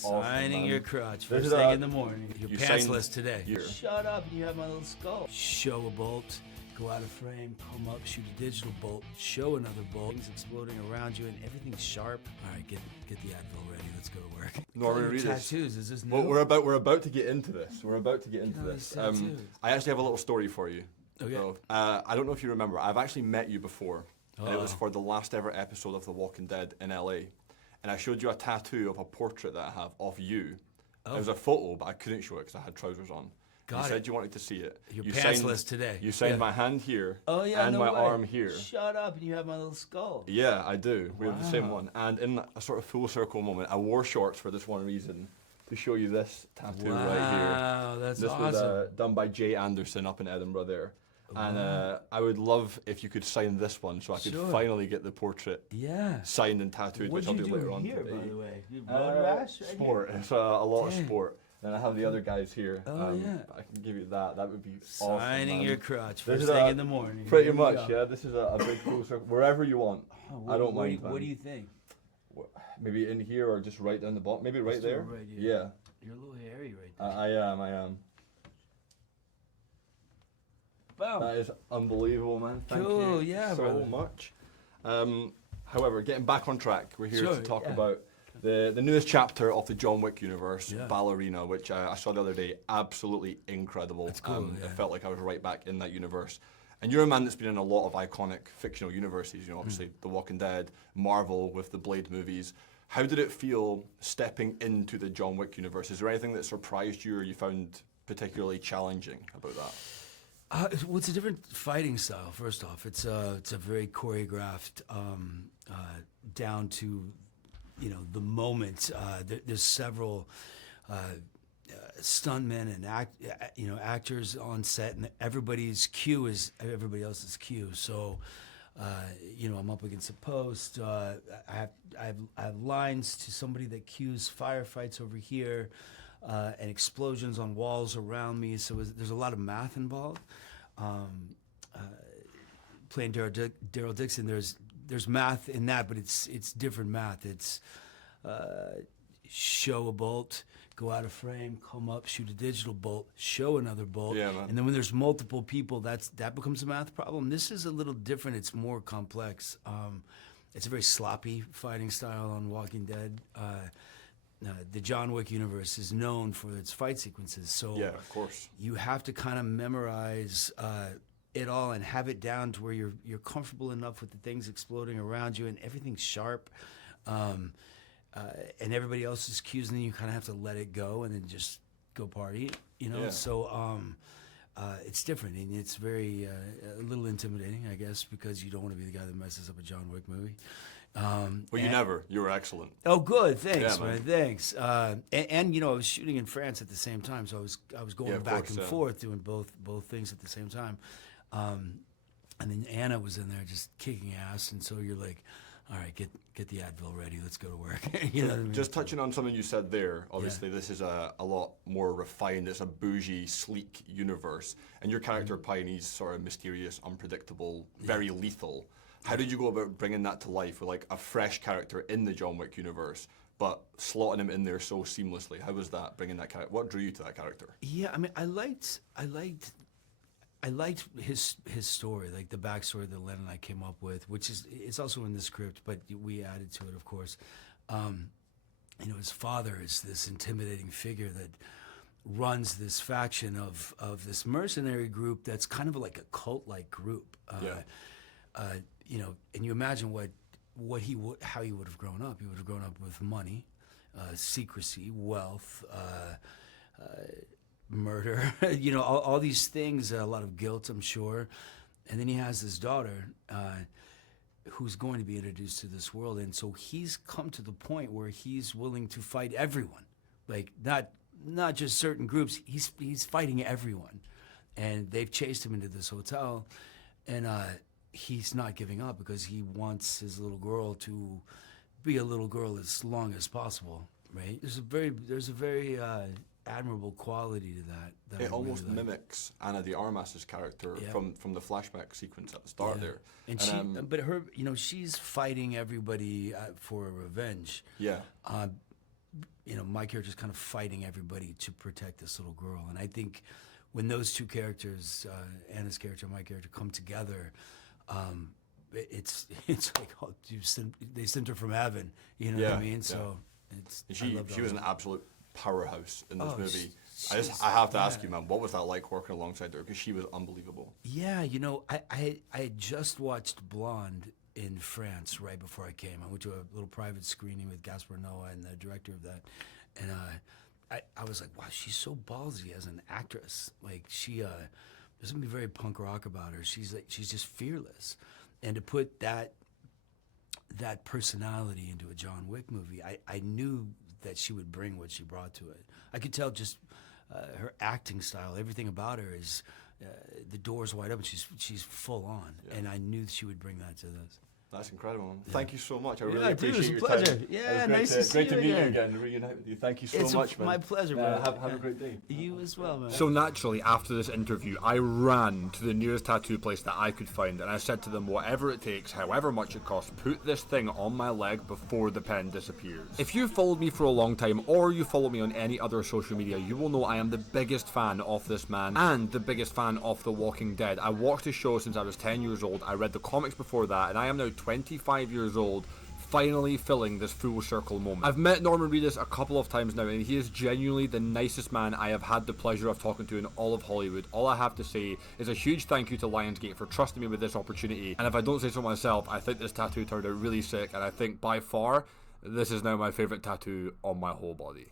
Signing your crotch This first is thing a- in the morning. You're you pantsless signed today. your- Shut up, you have my little skull. Show a bolt, go out of frame, come up, shoot a digital bolt, show another bolt. Things exploding around you and everything's sharp. All right, get the Advil ready. Let's go to work. Norman Your Reedus. tattoos, is this new? Well, we're about to get into this. We're about to get into all this. these tattoos. I actually have a little story for you. Okay. So, I don't know if you remember. I've actually met you before, and it was Uh-oh. for the last ever episode of The Walking Dead in LA. And I showed you a tattoo of a portrait that I have of you. Oh. It was a photo, but I couldn't show it because I had trousers on. Got you it. said you wanted to see it. You're you pantsless today. You signed Yeah. my hand here Oh yeah, and no my way. arm here. Shut up, and you have my little skull. Yeah, I do. We have the same Wow. one. And in a sort of full circle moment, I wore shorts for this one reason, to show you this tattoo right here. Wow, that's This awesome. was done by Jay Anderson up in Edinburgh there. And I would love if you could sign this one so I could Sure. finally get the portrait Yeah. signed and tattooed, What'd which I'll you do do later on here, today. by the way? Road rash? Right Sport. here? It's a lot of Dang. sport. Then I have the other guys here. Oh, yeah. I can give you that. That would be awesome. Signing man. your crotch This first is thing a- in the morning. Pretty Here we much, go. yeah. This is a big full circle. Wherever you want. Oh, I don't what mind. What do man. you think? Maybe in here or just right down the bottom. Maybe right Just do there. it right here. Yeah. You're a little hairy right there. I am. Boom. That is unbelievable, man. Thank Cool, you yeah, so brother. much. However, getting back on track, we're here Sure, to talk yeah. about the newest chapter of the John Wick universe, Yeah. Ballerina, which I saw the other day. Absolutely incredible. That's cool, yeah. It felt like I was right back in that universe. And you're a man that's been in a lot of iconic fictional universes, you know, obviously Hmm. The Walking Dead, Marvel with the Blade movies. How did it feel stepping into the John Wick universe? Is there anything that surprised you or you found particularly challenging about that? Well, it's a different fighting style. First off, it's a very choreographed, down to, the moment. There's several stuntmen and actors on set, and everybody's cue is everybody else's cue. So, I'm up against a post. I have lines to somebody that cues firefights over here. And explosions on walls around me, so there's a lot of math involved. Playing Daryl Dixon, there's math in that, but it's different math. It's show a bolt, go out of frame, come up, shoot a digital bolt, show another bolt, Yeah, man. and then when there's multiple people, that becomes a math problem. This is a little different. It's more complex. It's a very sloppy fighting style on Walking Dead. The John Wick universe is known for its fight sequences, so Yeah, of course. you have to kind of memorize it all and have it down to where you're comfortable enough with the things exploding around you and everything's sharp, and everybody else's cues, and then you kind of have to let it go and then just go party, Yeah. So it's different, and it's very a little intimidating, I guess, because you don't want to be the guy that messes up a John Wick movie. Well, you never. You were excellent. Oh, good. Thanks, Yeah, man. man. Thanks. And I was shooting in France at the same time, so I was going Yeah, of back course, and yeah. forth doing both things at the same time. And then Anna was in there just kicking ass, and so you're like, all right, get the Advil ready. Let's go to work. You know what I mean? Just touching on something you said there, obviously this is a lot more refined. It's a bougie, sleek universe. And your character, Piney's sort of mysterious, unpredictable, very lethal. How did you go about bringing that to life with like a fresh character in the John Wick universe, but slotting him in there so seamlessly? How was that, bringing that character? What drew you to that character? Yeah, I mean, I liked his story, like the backstory that Len and I came up with, which it's also in the script, but we added to it, of course. His father is this intimidating figure that runs this faction of this mercenary group that's kind of like a cult-like group. And you imagine how he would have grown up. He would have grown up with money, secrecy, wealth, murder, all these things, a lot of guilt, I'm sure. And then he has this daughter who's going to be introduced to this world. And so he's come to the point where he's willing to fight everyone, like not just certain groups. He's fighting everyone. And they've chased him into this hotel, and he's not giving up because he wants his little girl to be a little girl as long as possible, right? There's a very admirable quality to that. It I almost really like. mimics Anna de Armas's character Yeah. from the flashback sequence at the start Yeah. there. But her, she's fighting everybody for revenge. Yeah. my character's kind of fighting everybody to protect this little girl. And I think when those two characters, Anna's character and my character, come together, it's like they sent her from heaven. You know what I mean? So she was an absolute powerhouse in this movie. I have to ask you, man, what was that like working alongside her? Because she was unbelievable. Yeah, I had just watched Blonde in France right before I came. I went to a little private screening with Gaspar Noé and the director of that, and I was like, wow, she's so ballsy as an actress. Like there's something very punk rock about her. She's just fearless, and to put that personality into a John Wick movie, I knew that she would bring what she brought to it. I could tell just her acting style, everything about her is. The door's wide open. She's full on, and I knew she would bring that to this. That's incredible, man. Thank you so much. I really appreciate it was a your pleasure. time. Yeah, nice to see you Great to meet you again. again. Reunite with you. Thank you so much, man. My pleasure, man. Have a great day. You as well, man. So naturally, after this interview, I ran to the nearest tattoo place that I could find, and I said to them, whatever it takes, however much it costs, put this thing on my leg before the pen disappears. If you've followed me for a long time, or you follow me on any other social media, you will know I am the biggest fan of this man, and the biggest fan of The Walking Dead. I watched his show since I was 10 years old, I read the comics before that, and I am now 25 years old, finally filling this full circle moment. I've met Norman Reedus a couple of times now, and he is genuinely the nicest man I have had the pleasure of talking to in all of Hollywood. All I have to say is a huge thank you to Lionsgate for trusting me with this opportunity, and if I don't say so myself, I think this tattoo turned out really sick, and I think by far, this is now my favourite tattoo on my whole body.